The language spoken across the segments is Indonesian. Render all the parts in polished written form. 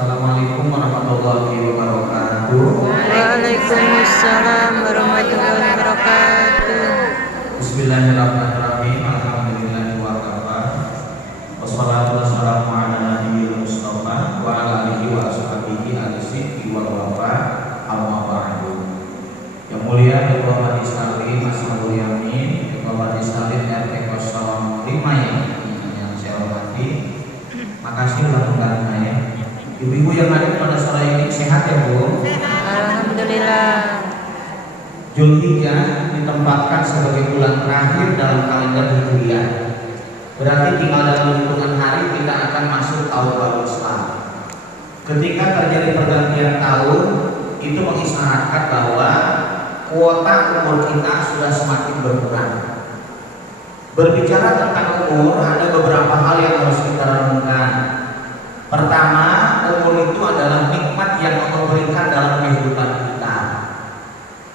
Assalamualaikum warahmatullahi wabarakatuh. Waalaikumsalam warahmatullahi wabarakatuh. Bismillahirrahmanirrahim. Alhamdulillahi wa kafa. Wassalatu wassalamu ala nabiyil mustafa wa ala alihi wa ashabihi al-sidqi wal wafa. Amma ba'du. Yang mulia Ketua Majelis Taklim Mas'alul Yamin, Ketua Majelis Taklim RT 05 yang saya hormati. Makasih telah mendengarkannya. Ibu-ibu yang hadir pada sore ini sehat ya Bu? Alhamdulillah. Zulhijjah ditempatkan sebagai bulan terakhir dalam kalender Hijriah. Berarti tinggal dalam hitungan hari kita akan masuk tahun baru Islam. Ketika terjadi pergantian tahun, itu mengisyaratkan bahwa kuota umur kita sudah semakin berkurang. Berbicara tentang umur, ada beberapa hal yang harus kita renungkan. Pertama, umur itu adalah nikmat yang Allah berikan dalam kehidupan kita.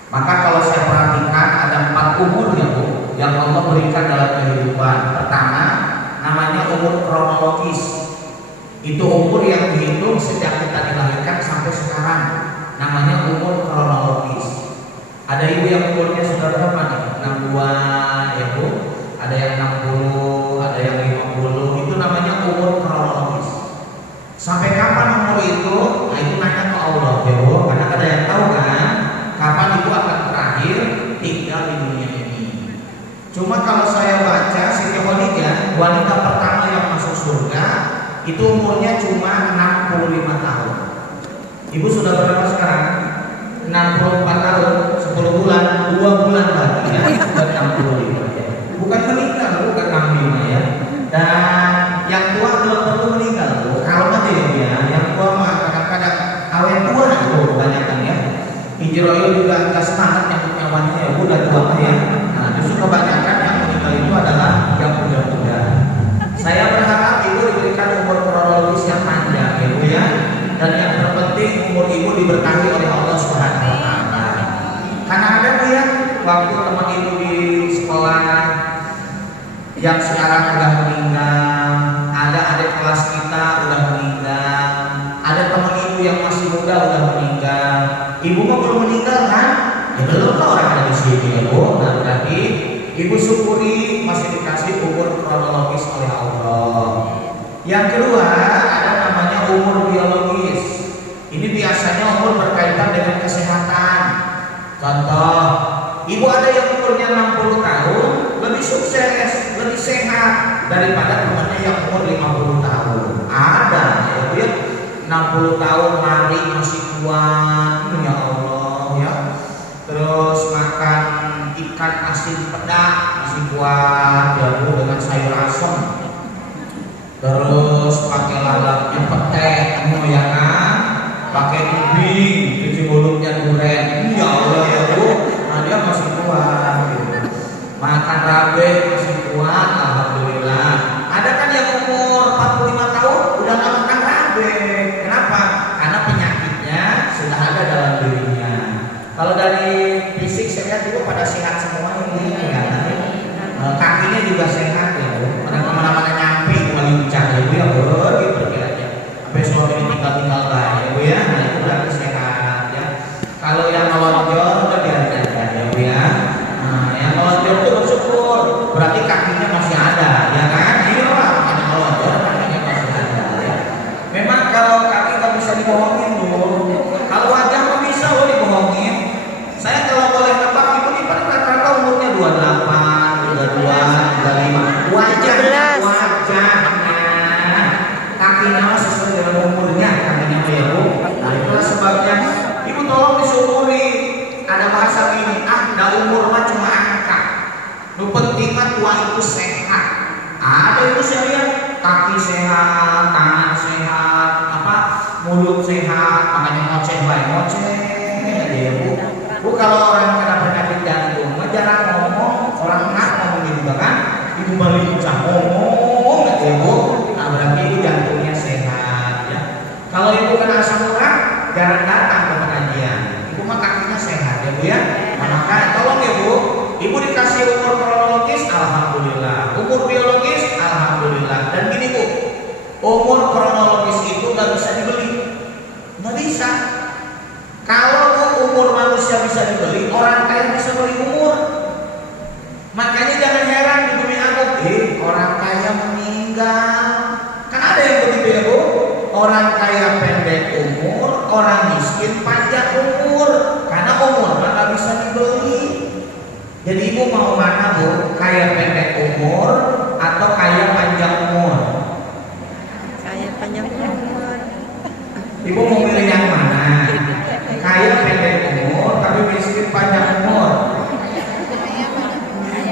Maka kalau saya perhatikan ada 4 umur ya Bu, yang Allah berikan dalam kehidupan. Pertama, namanya umur kronologis. Itu umur yang dihitung sejak kita dilahirkan sampai sekarang. Namanya umur kronologis. Ada ibu yang umurnya sudah berapa nih? 62 ya Bu. Ada yang 60, ada yang 50. Itu namanya umur kronologis. Sampai kapan umur itu? Nah itu nanya ke Allah ya Bu, karena ada yang tahu kan kapan itu akan terakhir tinggal di dunia ini. Cuma kalau saya baca Siti Khadijah, wanita pertama yang masuk surga, itu umurnya cuma 65 tahun. Ibu sudah berapa sekarang? 64 tahun, 10 bulan, 2 bulan lagi ya, bukan 65 ya. Bukan meninggal, bukan 65 ya. Dan yang tua belum tentu meninggal Bu. Kalau mati ya, yang tua mah kadang-kadang awet tua Bu, kebanyakan ya. Hijroil juga nggak semangat yang nyawanya ya Bu, udah tua mah ya. Nah justru kebanyakan yang meninggal itu adalah yang muda-muda. Saya berharap ibu diberikan umur kronologis yang panjang ya Bu ya. Dan yang terpenting umur ibu diberkahi oleh Allah Subhanahu wa taala. Karena ada Bu ya, waktu teman ibu di sekolah yang sekarang udah meninggal, ada adik kelas kita udah meninggal, ada teman ibu yang masih muda udah meninggal. Ibu mah belum meninggal kan? Ya belum lah, orang ada di sini ya Bu. Nah berarti ibu syukuri masih dikasih umur kronologis oleh Allah. Yang kedua ada namanya umur biologis. Ini biasanya umur berkaitan dengan kesehatan. Contoh, ibu ada yang umurnya 60 tahun lebih sukses, lebih sehat daripada temannya yang umur 50 tahun. Ada ya, 60 tahun lari masih kuat, ya Allah ya. Terus makan ikan asin pedak masih kuat ya Bu, dengan sayur asem. Terus pakai lalapnya petek, ya kan? Pakai ubi, cuci mulutnya duren, ya Allah ya Bu. Nah dia masih kuat gitu. Makan rabe masih kuat, alhamdulillah. Ada kan yang umur 45 tahun udah gak makan rabe. Kenapa? Karena penyakitnya sudah ada dalam dirinya. Kalau dari fisik saya lihat itu pada sehat semua ini ya. Kakinya juga sehat ya Bu. Pada kemana-mana nyampe lincah ya Bu ya, gitu aja. Sampai suami tinggal-tinggal lah ya Bu ya. Nah itu berarti sehat ya. Kalau yang melonjol udah biarin aja ya Bu ya. Nah yang melonjol itu bersyukur, berarti kakinya masih ada ya kan? Iya ada melonjol kakinya masih ada ya. Memang kalau kaki nggak bisa dibohongin Bu. Kalau wajah nggak bisa loh dibohongin. Saya kalau boleh nebak ibu ini pada rata-rata umurnya 28, 32, 35. Wajahnya kakinya sesuai dengan umurnya kakinya ya Bu. Nah itulah sebabnya ibu tolong disyukuri. Ada bahasa ini, dah umur mah cuma angka. Nu penting mah tua itu sehat. Ada itu saya lihat kaki sehat, tangan sehat, mulut sehat, makanya ngoceh baik ngoceh aja ya Bu. Bu kalau orang kena penyakit jantung, jarang ngomong, orang nggak ngomong juga kan? Ibu balik ucap ngomong nggak ya Bu? Nah berarti ibu jantungnya sehat ya. Kalau ibu kena asam urat, jarang datang ke pengajian. Ibu mah kakinya sehat ya Bu ya. Nah, maka tolong ya Bu, ibu dikasih umur kronologis, alhamdulillah. Umur biologis, alhamdulillah. Dan gini Bu, umur kronologis itu nggak bisa dibeli. Nggak bisa. Kalau umur manusia bisa dibeli, orang kaya bisa beli umur. Makanya jangan heran di bumi Allah, orang kaya meninggal. Kan ada yang begitu ya Bu. Orang kaya pendek umur, orang miskin panjang umur. Karena umur nggak bisa dibeli. Jadi ibu mau mana Bu? Kaya pendek umur atau kaya panjang umur? Kaya panjang umur. Ibu mau milih yang mana? Kaya pendek umur tapi miskin panjang umur?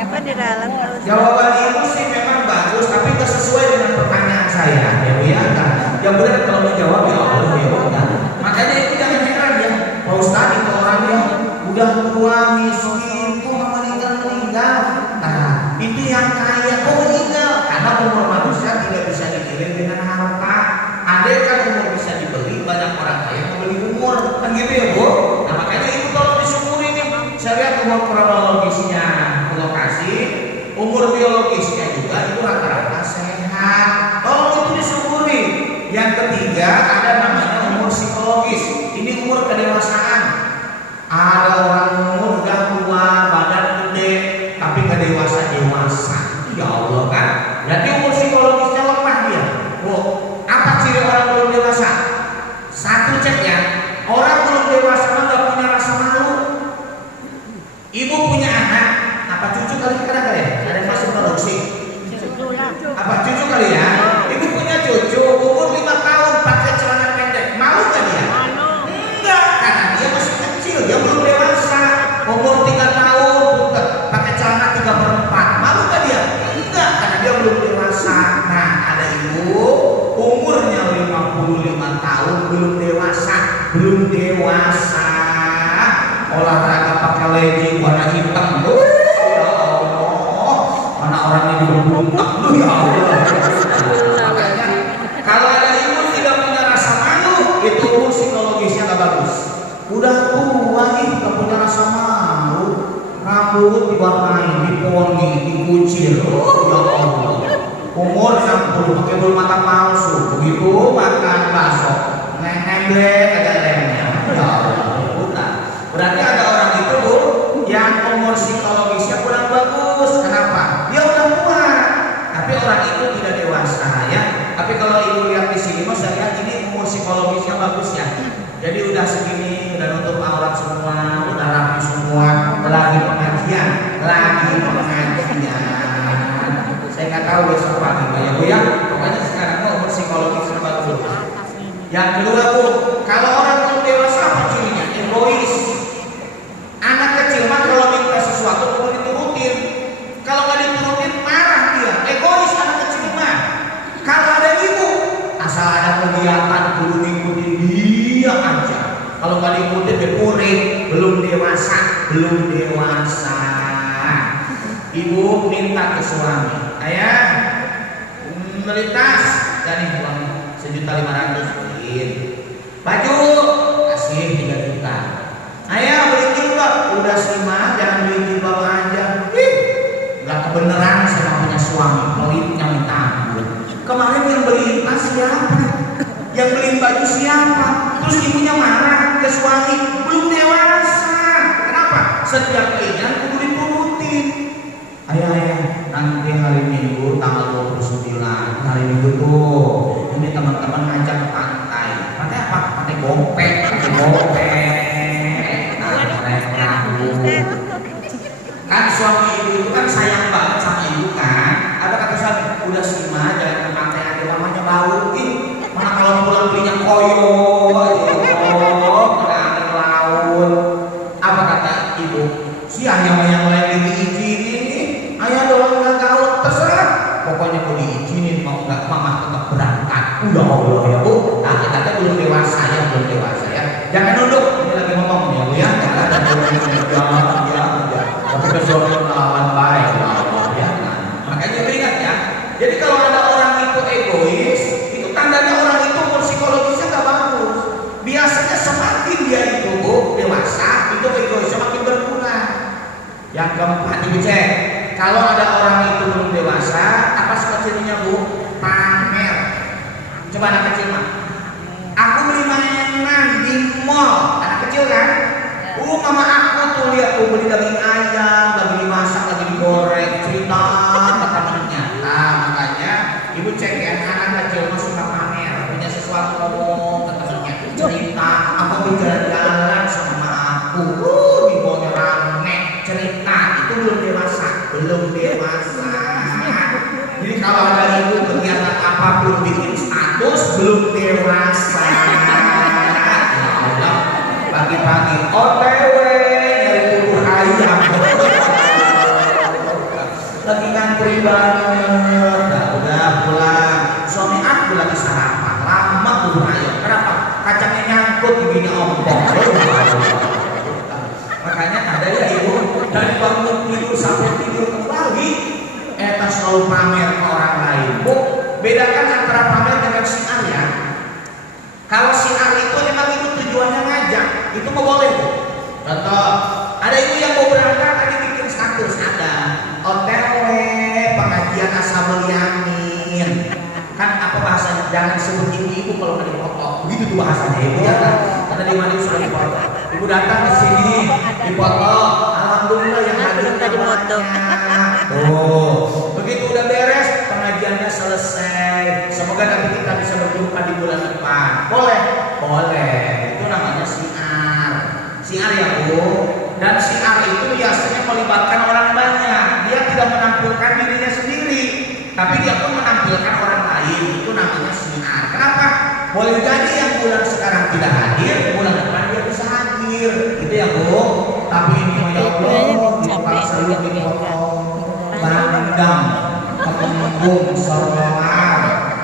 Apa di dalam tahu? Jawaban ibu sih memang bagus, tapi nggak sesuai dengan pertanyaan saya. Ya Bu ya, kan? Yang benar kalau menjawab ya Allah ya Allah. Makanya itu jangan heran ya, Pak Ustadz itu orang yang udah tua miskin kok meninggal. Nah itu yang kaya kok meninggal karena umur manusia tidak bisa dikirim dengan harta. Andai kan umur bisa dibeli, banyak orang kaya membeli umur, kan gitu ya Bu. Nah makanya ibu tolong disyukuri nih. Saya lihat umur kronologisnya lokasi, umur biologisnya juga itu rata-rata sehat. Tolong itu disyukuri. Yang ketiga ada namanya umur psikologis. Ini umur kedewasaan. Ada orang umur udah tua, badan gede, tapi nggak dewasa. Ya Allah kan. Jadi umur psikologisnya lemah dia. Bu, apa ciri orang belum dewasa? Satu cek ya, orang belum dewasa nggak punya rasa malu. Ibu punya anak, apa cucu kali ada ya? Ada yang masih produksi. Apa cucu kali ya? Ibu punya cucu umur 5 tahun pakai celana pendek, malu nggak dia? Enggak, karena dia masih kecil, dia belum dewasa. Umur 3 tahun pakai celana 3/4, malu nggak dia? Enggak, karena dia belum dewasa. Nah, ada ibu umurnya 55 tahun belum dewasa. Olahraga pakai legging warna hitam. Ya Allah, mana orangnya juga buntak lu ya Allah. Makanya kalau ada ibu tidak punya rasa malu, itu umur psikologisnya gak bagus. Udah tua nih gak punya rasa malu, rambut diwarnai, dipongi, dikucil. Ya Allah. Umur 60 pakai bulu mata palsu, begitu makan bakso, nemblek agak remnya. Ya Allah. Berarti ada orang itu Bu yang umur psikologisnya kurang bagus. Kenapa? Dia udah tua, tapi orang itu tidak dewasa ya. Tapi kalau ibu lihat di sini, mas saya lihat ini umur psikologisnya bagus ya. Jadi udah segini, udah nutup aurat semua, udah rapi semua, lagi pengajian. Saya nggak tahu besok pagi ya Bu ya. Pokoknya sekarang umur psikologisnya bagus. Yang kedua Bu, kalau orang belum dewasa apa cirinya? Egois. Anak kecil mah kalau minta sesuatu perlu diturutin. Kalau nggak diturutin marah dia. Egois anak kecil mah. Kalau ada ibu, asal ada kegiatan perlu ngikutin dia aja. Kalau nggak diikutin dipuring, belum dewasa. Ibu minta ke suami, ayah beli tas, jadi uang 1.500.000 beliin. Baju kasih 3 juta. Ayah beli jilbab, udah sih mah jangan beli jilbab aja. Gak kebeneran sama punya suami, pelitnya minta ampun. Kemarin yang beliin tas siapa? Yang beliin baju siapa? Terus ibunya marah ke suami, belum dewasa. Kenapa? Setiap keinginan kudu diturutin. Ayah, nanti hari Minggu tanggal 29 hari Minggu tuh ini teman-teman ngajak ke pantai. Pantai apa? Pantai Gopek. Kan suami ibu itu kan sayang banget sama ibu kan. Apa kata suami? Udah sih mah jangan ke pantai aja, mamanya bau. Mana kalau pulang belinya koyo ke laut. Apa kata ibu? Si ayah yang lain diizinin nih, ayah doang nggak gaul, terserah. Pokoknya mau diizinin mau nggak mama tetap berangkat. Udah Allah ya Bu. Nah kita belum dewasa ya. Jangan nunduk. Ini lagi ngomong ya Bu ya. Jangan ada ya. Tapi kesuami melawan baik ya. Makanya ingat ya. Jadi kalau ada orang itu egois, itu tandanya orang itu umur psikologisnya nggak bagus. Biasanya semakin dia itu Bu dewasa, itu egoisnya makin berkurang. Yang keempat dicek, kalau ada orang itu belum dewasa, apa cirinya Bu? Pamer. Coba anak kecil mah, aku beli mainan, lihat tuh beli daging ayam, lagi dimasak, lagi digoreng, cerita ke temennya. Nah makanya ibu cek ya, anak kecil mah suka pamer, punya sesuatu ngomong ke temennya, cerita, aku jalan-jalan sama aku, di bawahnya rame, cerita, itu belum dewasa, belum dewasa. Jadi kalau ada ibu kegiatan apapun bikin status, belum dewasa. Pagi-pagi OTW nyari bubur ayam, lagi ngantri banget. Udah pulang, suami aku lagi sarapan, lama bubur ayam. Kenapa? Kacangnya nyangkut di gini ompong. Makanya ada ya ibu dari bangun tidur sampai tidur kembali, eta selalu pamer ke orang lain. Bu, bedakan antara pamer dengan siar ya. Kalau siar itu memang itu tujuannya ngajak, itu mau boleh bu. Contoh, ada ibu yang mau berangkat tadi bikin status, ada OTW pengajian Ashabul Yamin. Kan apa bahasanya? Jangan sebut ibu kalau nggak dipotong. Begitu tuh bahasanya ibu ya kan? Karena di mana sudah dipotong. Ibu datang ke sini dipotong. Alhamdulillah yang hadir banyak. Oh, begitu udah beres pengajiannya selesai. Semoga nanti kita bisa berjumpa di bulan depan. Boleh? Boleh. Itu namanya siar. Siar ya bu. Dan siar itu biasanya melibatkan orang banyak. Dia tidak menampilkan dirinya sendiri, tapi dia pun menampilkan orang lain. Itu namanya siar. Kenapa? Boleh jadi yang bulan sekarang tidak hadir, bulan depan dia bisa hadir. Itu ya bu. Tapi ini ya Allah, dipotong sayur dipotong, bandang, kembung, sorowar,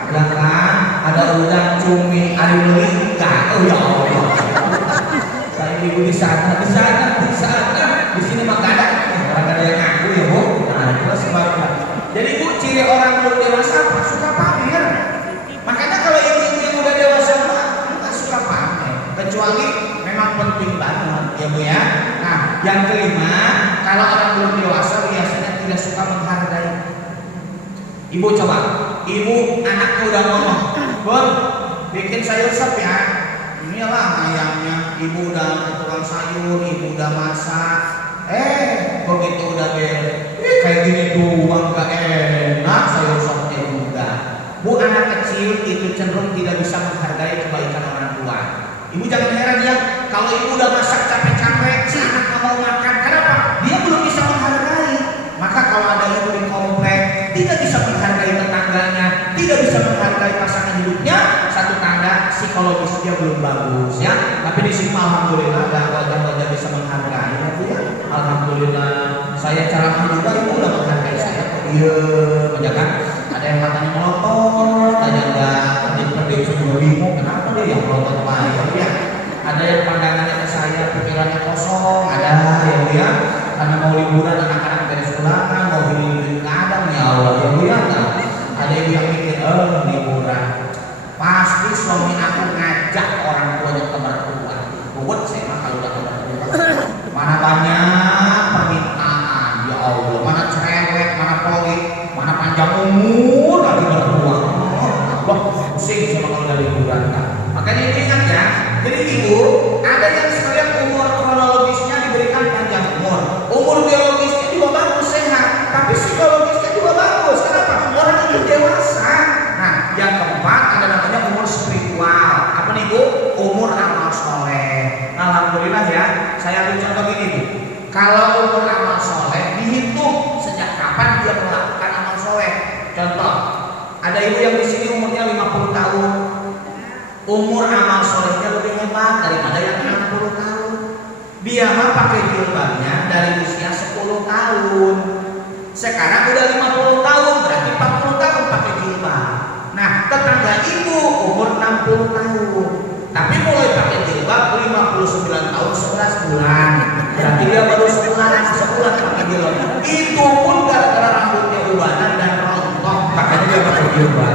ya kan? Ada udang, cumi, ari melingkar. Oh ya Allah. Saya ibu di sana, di sini mah gak ada. Orang ada yang ngaku ya bu. Nah itu sebabnya. Jadi bu, ciri orang belum dewasa suka pamer. Makanya kalau ibu yang udah dewasa mah nggak suka pamer. Kecuali memang penting banget ya bu ya. Nah yang kelima, kalau orang belum dewasa biasanya tidak suka menghargai. Ibu coba, ibu anaknya udah ngomong, Bun, bikin sayur sop ya. Inilah ayamnya, ibu udah tukang sayur, ibu udah masak. Begitu udah kayak gini doang gak enak sayur sopnya juga. Bu, anak kecil itu cenderung tidak bisa menghargai kebaikan orang tua. Ibu jangan heran ya, kalau ibu udah masak capek-capek, si anak gak mau makan. Kenapa? Dia belum bisa menghargai. Maka kalau ada ibu di komplek, tidak bisa menghargai tetangganya, tidak bisa menghargai pasangan hidupnya, satu tanda psikologis dia belum bagus ya. Tapi di sini alhamdulillah ada wajah-wajah bisa menghargai ya bu ya. Alhamdulillah, saya ceramah juga ibu udah menghargai saya. Iya, banyak kan? Ada yang matanya melotot, ada yang pedih semua bingung. Kenapa dia yang melotot bayar ya? Ada yang pandangannya ke saya, pikirannya kosong. Ada ya bu ya. Karena mau liburan anak-anak dari sekolahan, mau healing kadang ya Allah ya bu ya. Ada yang mikir, liburan. Pasti suami aku ngajak orang tuanya ke mertua. Buat saya mah kalau udah ke mertua. Mana banyak permintaan, ya Allah. Mana cerewet, mana pelit, mana panjang umur lagi mertua. Allah pusing sama kalau udah liburan kan. Makanya ini ingat ya. Jadi ibu, ada yang sekalian umur kronologisnya diberikan panjang umur. Umur biologisnya juga bagus sehat, tapi psikologisnya juga bagus. Kenapa? Orang itu dewasa. Nah, yang keempat ada namanya umur spiritual. Apa nih bu? Umur amal soleh. Alhamdulillah ya. Saya ambil contoh gini bu. Kalau umur amal soleh dihitung sejak kapan dia melakukan amal soleh. Contoh, ada ibu yang di sini umurnya 50 tahun. Umur amal solehnya lebih hebat daripada yang 60 tahun. Dia mah pakai jilbabnya dari usia 10 tahun. Sekarang udah 50 tahun, berarti 40 tahun pakai jilbab. Nah, tetangga ibu umur 60 tahun, tapi mulai pakai jilbab 59 tahun 11 bulan. Berarti dia baru sebulan pakai jilbab. Itu pun gara-gara rambutnya ubanan dan rontok, makanya dia pakai jilbab.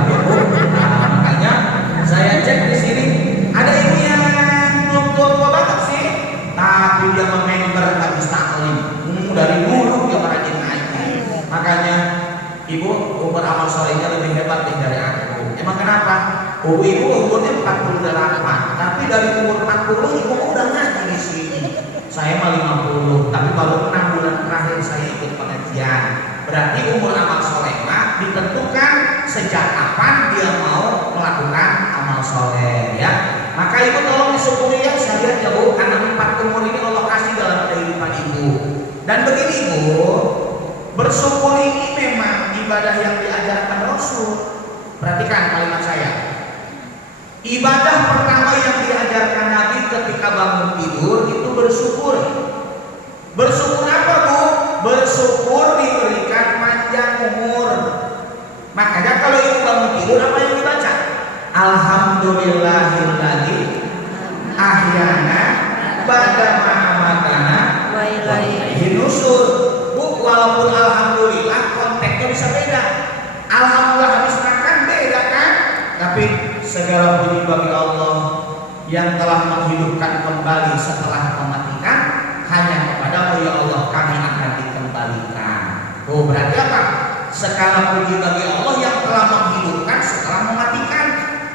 Nah, makanya saya cek di sini ada ibu yang belum tua banget sih, tapi dia member habis taklim. Dari dulu dia rajin ngaji. Makanya ibu umur amal solehnya lebih hebat dari aku. Emang kenapa? Ibu umurnya 48, tapi dari umur 40 ibu udah ngaji di sini. Saya mah 50, tapi Berarti umur amal soleh mah ditentukan sejak kapan dia mau melakukan amal soleh ya. Maka ibu tolong disyukuri ya, saya lihat ya bu, karena 4 umur ini Allah kasih dalam kehidupan ibu. Dan begini ibu, bersyukur ini memang ibadah yang diajarkan Rasul. Perhatikan kalimat saya. Ibadah pertama yang diajarkan Nabi ketika bangun tidur itu bersyukur. Bersyukur apa bu? Bersyukur diberikan panjang umur. Makanya kalau ibu bangun tidur apa yang dibaca? Alhamdulillahilladzi ahyana ba'da ma amatana wa ilaihi nusyur. Bu, walaupun alhamdulillah konteksnya bisa beda. Alhamdulillah habis makan beda kan? Tapi segala puji bagi Allah yang telah menghidupkan kembali setelah mematikan. Hanya kepada ya Allah kami akan dikembalikan. Oh, berarti apa? Segala puji bagi Allah yang telah menghidupkan setelah mematikan.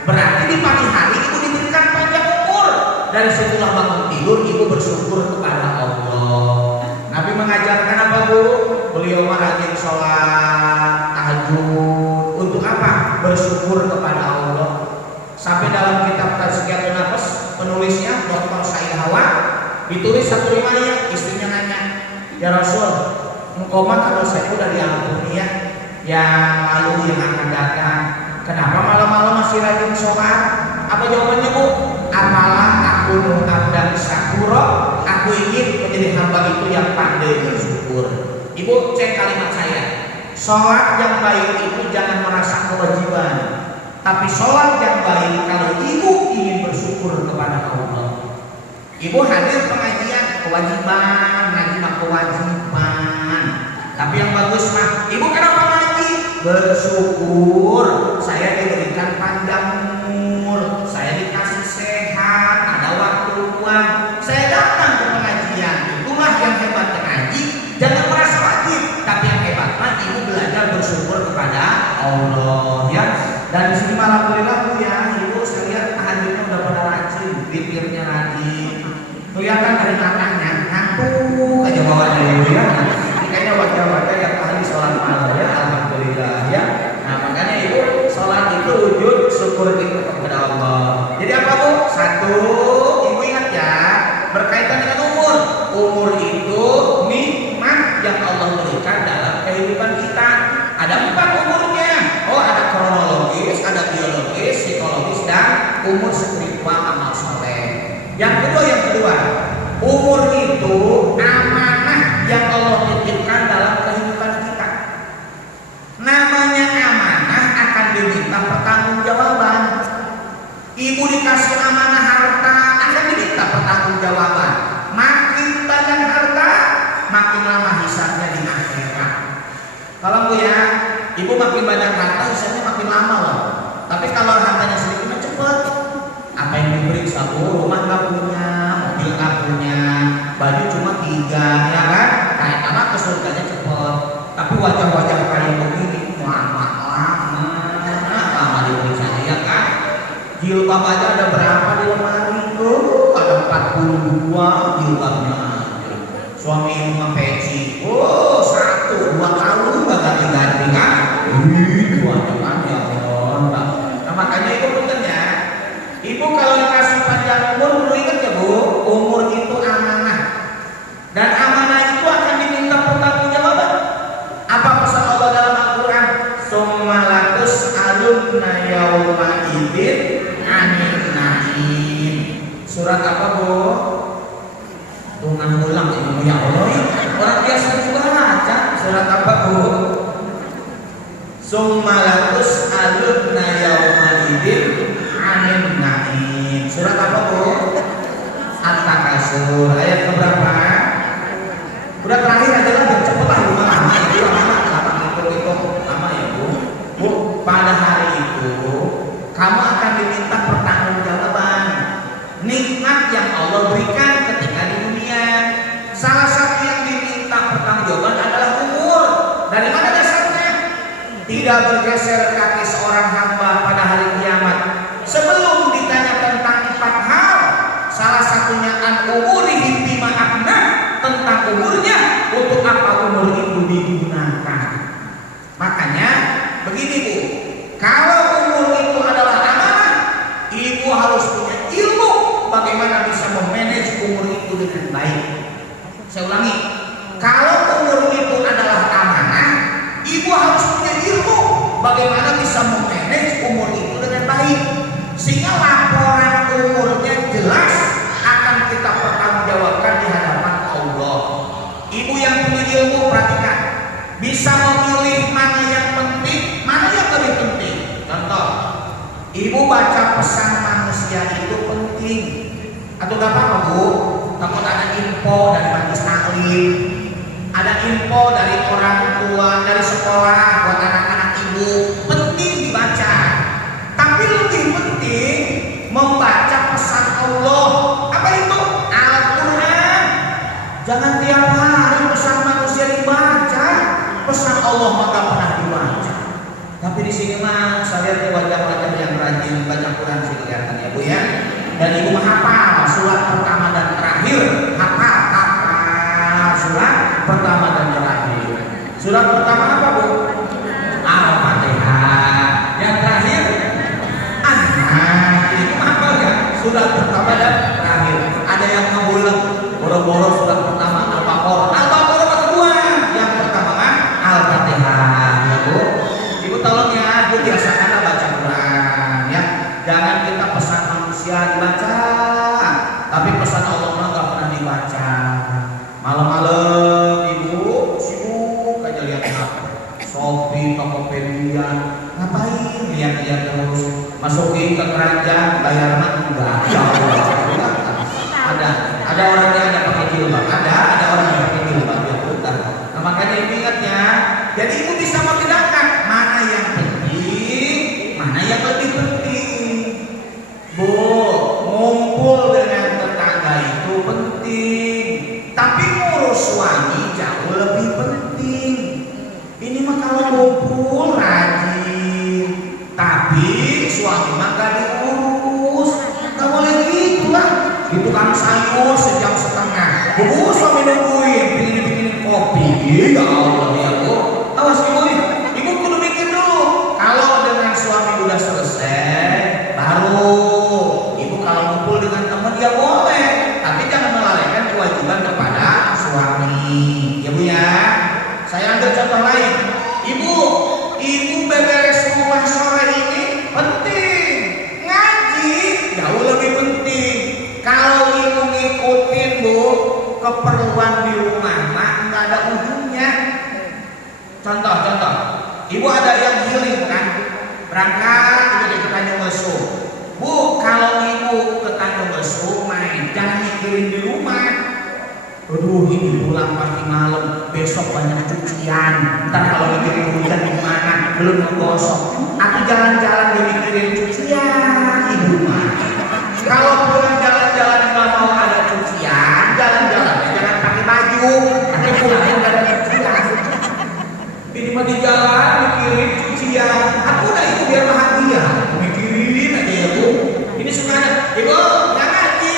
Berarti di pagi hari ibu diberikan panjang umur. Dari setelah bangun tidur ibu bersyukur kepada Allah. Nabi mengajarkan apa bu? Beliau rajin sholat tahajud. Untuk apa? Bersyukur kepada Allah. Sampai dalam kitab Tazkiyatun Nafs penulisnya Dr. Said Hawa ditulis satu riwayat, istrinya nanya, ya Rasul, engkau mah kalau saya udah diampuni ya, yang lalu yang akan datang, kenapa malam-malam masih rajin sholat? Apa jawabannya bu? Apalah aku abdan syakura, aku ingin menjadi hamba itu yang pandai bersyukur. Ibu cek kalimat saya, sholat yang baik itu jangan merasa kewajiban, tapi sholat yang baik kalau ibu ingin bersyukur kepada Allah. Ibu hadir pengajian kewajiban, ngaji mah kewajiban. Tapi yang bagus mah, ibu kenapa ngaji? Bersyukur saya diberikan panjang umur, saya dikasih sehat, ada waktu luang, saya datang ke pengajian. Itulah yang hebatnya ngaji. Jangan merasa wajib, tapi yang hebat mah ibu belajar bersyukur kepada Allah ya. Dan di sini alhamdulillah bu ya, ibu saya lihat tahajudnya udah pada rajin, witirnya rajin. Kelihatan dari matanya ngantuk aja bawaannya ibu ya. Kayaknya wajah-wajah yang ahli sholat malam ya, alhamdulillah ya. Nah makanya ibu sholat itu wujud syukur itu kepada Allah. Jadi apa bu? Satu, ibu ingat ya, berkaitan dengan umur. Umur itu nikmat yang Allah berikan dalam kehidupan kita. Ada 4 umurnya. Oh, ada kronologis, ada biologis, psikologis, dan umur spiritual amal soleh. Yang kedua, umur itu amanah yang Allah titipkan dalam kehidupan kita. Namanya amanah akan diminta pertanggungjawaban. Ibu dikasih amanah harta akan diminta pertanggungjawaban. Makin banyak harta, makin lama hisabnya di akhirat. Kalau bu ya, ibu makin banyak harta, hisabnya makin lama loh. Tapi kalau hartanya sedikit cepat. Apa yang diperiksa bu? Rumah nggak punya, mobil nggak punya, baju cuma 3 ya kan? Kayak apa ke surganya cepet. Tapi wajah-wajah kayak begini lama diperiksanya ya kan? Jilbab aja ada berapa di lemari tuh? Ada 42 jilbabnya. Suami rumah peci, oh 1-2 tahun nggak ganti-ganti kan? Itu aja kan ya Allah. Nah makanya itu pentingnya. Ibu kalau dikasih panjang umur, perlu ingat ya bu, umur itu amanah. Dan amanah itu akan diminta pertanggungjawaban. Apa pesan Allah dalam Al-Quran? Summalatus alumna yawma idin anin na'im. Surat apa bu? Ulang ibu ya Allah. Orang biasa juga baca. Surat apa bu? Summalatus alumna yawma idin anin na'im. Surat apa bu? At-Takasur. Ayat keberapa? Udah terakhir aja lah, biar cepet lah ibu. Lama itu lama ya bu. Bu, pada hari itu kamu akan diminta pertanggungjawaban nikmat yang Allah berikan ketika di dunia. Salah satu yang diminta pertanggungjawaban adalah umur. Dari mana dasarnya? Tidak bergeser kaki seorang hamba pada hari kiamat sebelum ditanya tentang 4 hal. Salah satunya an-umurihi bima afna, tentang umurnya, untuk apa umur itu digunakan. bagaimana bisa memanage umur itu dengan baik. Saya ulangi, kalau umur itu adalah amanah, ibu harus punya ilmu bagaimana bisa memanage umur itu dengan baik, sehingga laporan umurnya jelas akan kita pertanggungjawabkan di hadapan Allah. Ibu yang punya ilmu, perhatikan, bisa memilih mana yang penting, mana yang lebih penting. Contoh, ibu baca pesan manusia itu penting, atau gak apa-apa bu, takut ada info dari majelis taklim, ada info dari orang tua, dari sekolah buat anak-anak ibu, penting dibaca. Tapi lebih penting membaca pesan Allah. Apa itu? Al-Quran. Jangan tiap hari pesan manusia dibaca, pesan Allah maka pernah dibaca. Tapi di sini mah saya lihat wajah-wajah yang rajin baca Quran sih kelihatan ya bu ya. Dan ibu menghafal surat pertama dan terakhir, hafal surat pertama dan terakhir. Surat pertama apa bu? Al-Fatihah. Yang terakhir An-Nas. Ibu menghafal ya? Surat pertama dan terakhir. Ada yang ngebulang boro-boro surat pertama Al-Baqarah. Al-Baqarah apa kedua? Yang pertama kan Al-Fatihah ya bu. Ibu tolong ya, ibu biasakanlah baca Quran ya. Jangan kita pesan manusia dibaca, tapi pesan Allah mah gak pernah dibaca. Malam-malam ibu sibuk aja lihat HP, Shopee, Tokopedia, ngapain lihat-lihat terus. Masukin ke keranjang, bayar mah enggak. Ada orang yang ada pakai jilbab, ada orang yang pakai jilbab ya udah. Nah, makanya ibu ingat ya. Jadi ibu bisa membedakan mana yang penting, mana yang lebih penting. Bu, ngumpul dengan tetangga itu penting, tapi ngurus suami jauh lebih penting. Ini mah kalau ngumpul rajin, tapi suami mah gak diurus, gak boleh gitu lah. Itu kan sayur sejam setengah, bu suami nungguin, pengen dibikinin kopi. Ya Allah ya bu, awas ibu nih, ibu kudu mikir dulu. Kalau dengan suami udah selesai, baru ibu kalau ngumpul dengan teman ya boleh, tapi jangan melalaikan kewajiban kepada suami. Ya bu ya, saya ambil contoh lain. Ibu beberes rumah sore ini penting, ngaji jauh lebih penting. Kalau ibu ngikutin bu keperluan di rumah mah nggak ada ujungnya. Contoh, ibu ada yang healing kan, berangkat ibu ke Tanjung Lesung. Bu, kalau ibu ke Tanjung Lesung main, jangan mikirin di rumah. Aduh, ini pulang pagi malam, besok banyak cucian. Ntar kalau mikirin hujan gimana, belum ngegosok. Atau jalan-jalan dia mikirin cucian di rumah. Kalau pulang jalan-jalan nggak mau ada cucian, jalan-jalan jangan pakai baju, tapi pulangnya nggak ada cucian. Ini mah di jalan mikirin cucian. Aku udah itu biar bahagia, mikirin aja ya bu. Ini sukanya, ibu nggak ngaji,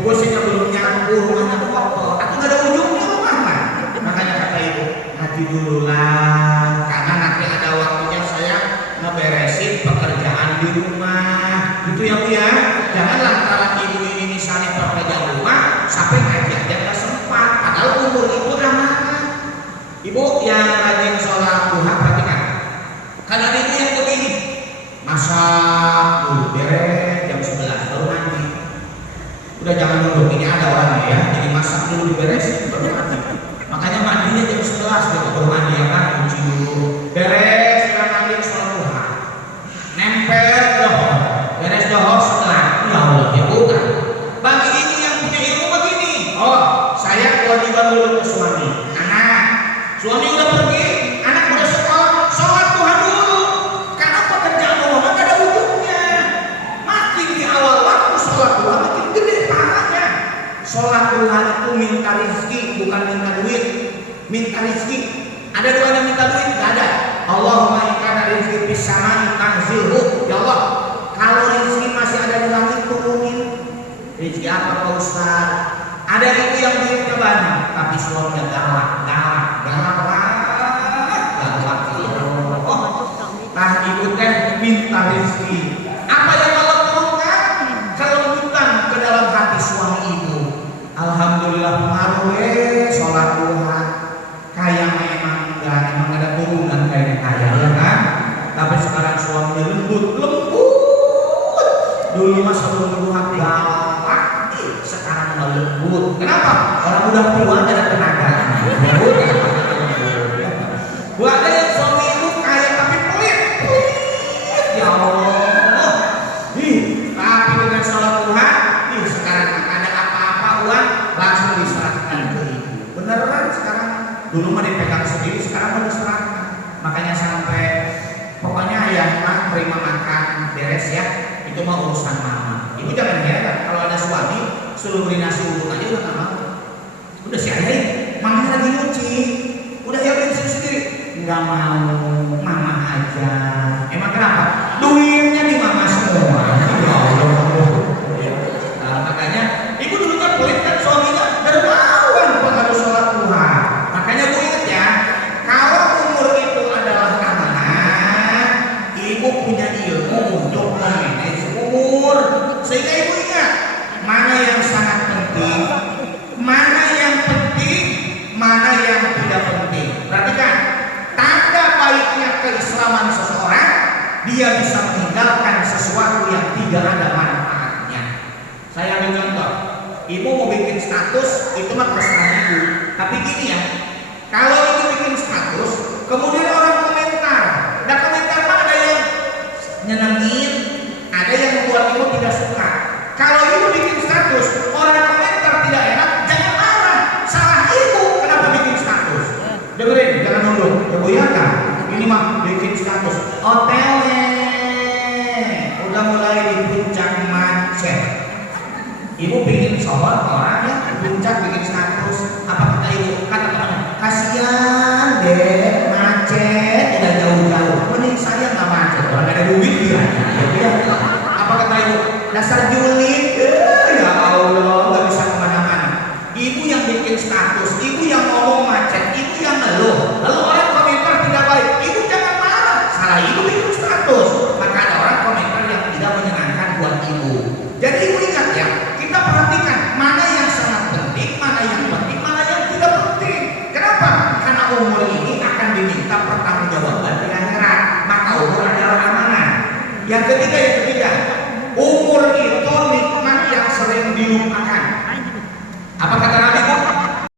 bosnya belum nyampe rumahnya kotor. Aku nggak ada ujungnya rumah mah. Makanya kata ibu, ngaji dulu lah, karena nanti ada waktunya saya ngeberesin pekerjaan di rumah. Gitu ya bu ya. Jangan lantaran ibu ini misalnya pekerjaan rumah sampai ngaji aja nggak sempat. Padahal umur itu amanah. Ibu yang rajin sholat duha perhatikan. Karena ada ibu yang begini, masak dulu beres jam 11 baru mandi. Udah jangan nunggu, ini ada orangnya ya. Jadi masak dulu diberesin baru mandi. Makanya mandinya jam 11 gitu baru mandi ya kan, cuci dulu. Beres sudah mandi sholat duha. Nempel dohor. Beres dohor setelah. Ya Allah ya bukan. Bagi ini yang punya ilmu begini. Oh, saya kewajiban dulu ke suami. Suami udah pergi, anak udah sekolah, sholat Tuhan dulu. Karena pekerjaan rumah gak ada ujungnya. Makin di awal waktu sholat Tuhan makin gede pahalanya. Sholat Tuhan itu minta rezeki, bukan minta duit. Minta rezeki. Ada doanya minta duit? Gak ada. Allahumma ikana rezeki bisama'i tanzilhu. Ya Allah, kalau rezeki masih ada di langit turunin. Rezeki apa Pak Ustaz? Ada itu yang duitnya banyak, tapi suaminya galak. Ibu teh minta rezeki. Apa yang Allah turunkan? Kelembutan ke dalam hati udah tua ada tenaga. Ya udah. Ada yang suami itu kaya tapi pelit. Ya Allah. Tapi dengan sholat duha, sekarang ada apa-apa uang langsung diserahkan ke ibu. Beneran sekarang. Dulu mah dipegang sendiri, sekarang mau diserahkan. Makanya sampai pokoknya ayah mah terima makan beres ya. Itu mah urusan mama. Ibu jangan heran kalau ada suami suruh beli nasi uduk aja udah nggak mau. Udah si ayah mama lagi nyuci. Udah ya beli sendiri. Nggak mau, mama aja. Emang kenapa? Duitnya di mama semua. Ya Allah. Makanya ibu dulu kan pelit kan suaminya dermawan pengaruh sholat duha. Makanya bu ingat ya, kalau umur itu adalah amanah, ibu punya ilmu untuk memanage umur. Sehingga ibu ingat mana yang sangat penting, mana yang penting, mana yang tidak penting. Perhatikan, tanda baiknya keislaman seseorang, dia bisa meninggalkan sesuatu yang tidak ada manfaatnya. Saya ambil contoh, ibu mau bikin status, itu mah terserah ibu. Tapi gini ya, kalau ibu bikin status, kemudian orang komentar, nah komentar mah ada yang nyenengin, ada yang membuat ibu tidak suka. Kalau ibu bikin status, orang komentar tidak enak, jangan marah. Salah ibu, kenapa bikin status? Dengerin, jangan nunduk. Ibu ya kan, ini mah bikin status. OTW, udah mulai di puncak macet. Ibu bikin sholat orang ya, di puncak bikin status. Apa kata ibu? Kata temannya, kasihan deh, macet, udah jauh-jauh. Mending saya nggak macet, orang ada duit dia. Apa kata ibu? Dasar julid, ya Allah, nggak bisa kemana-mana. Ibu yang bikin status, ibu yang ngomong macet, ibu yang ngeluh, lalu orang komentar tidak baik, ibu jangan marah. Salah ibu bikin status, maka ada orang komentar yang tidak menyenangkan buat ibu. Jadi ibu ingat ya, kita perhatikan mana yang sangat penting, mana yang penting, mana yang tidak penting. Kenapa? Karena umur ini akan diminta pertanggungjawaban di akhirat. Maka umur adalah amanah. Yang ketiga, umur itu nikmat yang sering dilupakan.